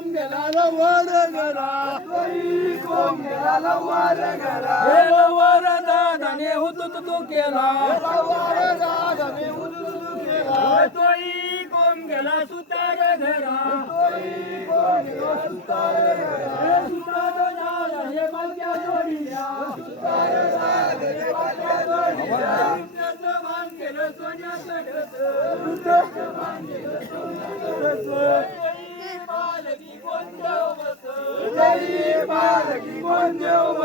कोंबड्याला वर घरा कोंबड्याला घरा तू केला वर दादाने उतुत केला तोई सुतार घरा तोई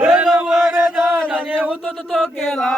রে দাদা নে হুদুদ তো কেলা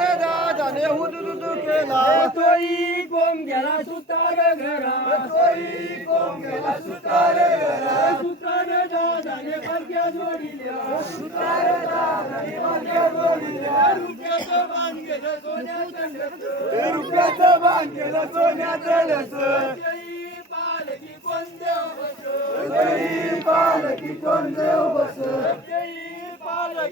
রে দাদা নে হুদুদ তো কেলা তোই কোম গেলা সুতার ঘরা তোই কোম গেলা সুতার ঘরা সুতার দাদা নে পারকে জোড়িলা সুতার দাদা নে পারকে জোড়িলা রুকে তো বাঙ্গে রে সোনা তলে রুকে তো বাঙ্গে রে সোনা তলে পালকি কোন দেব তোই পালকি কোন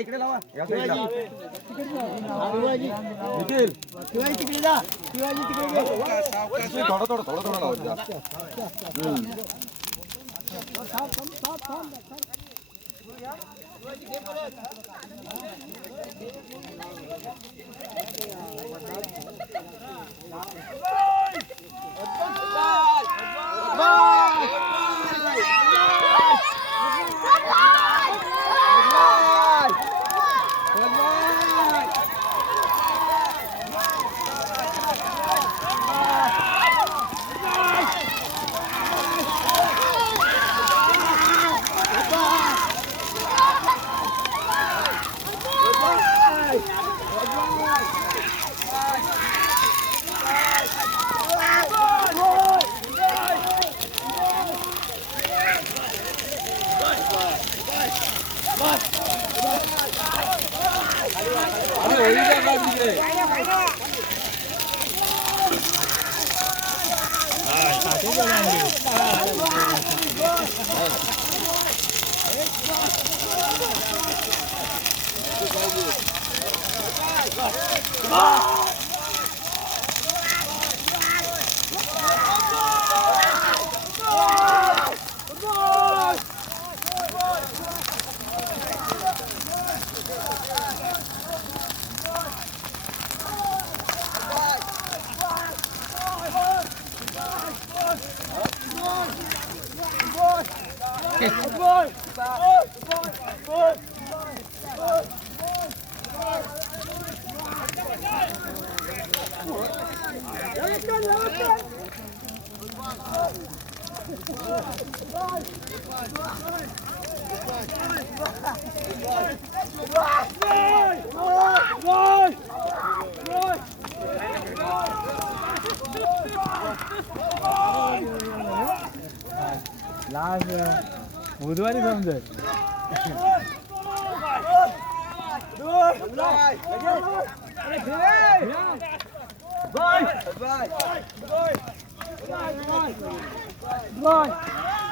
इकडे लावा शिवाजी निखिल शिवाजी तिकडे जा शिवाजी तिकडे घे थोडं थोडं थोडं थोडं लावत जा Oh! લાસ્ટ બુધવારી સમજે ભાઈ ભાઈ ભાઈ ભાઈ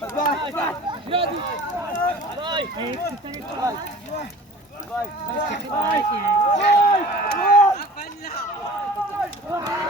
Vai, vai! Grande! Vai! Vai! Vai! Vai! Vai!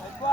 Go!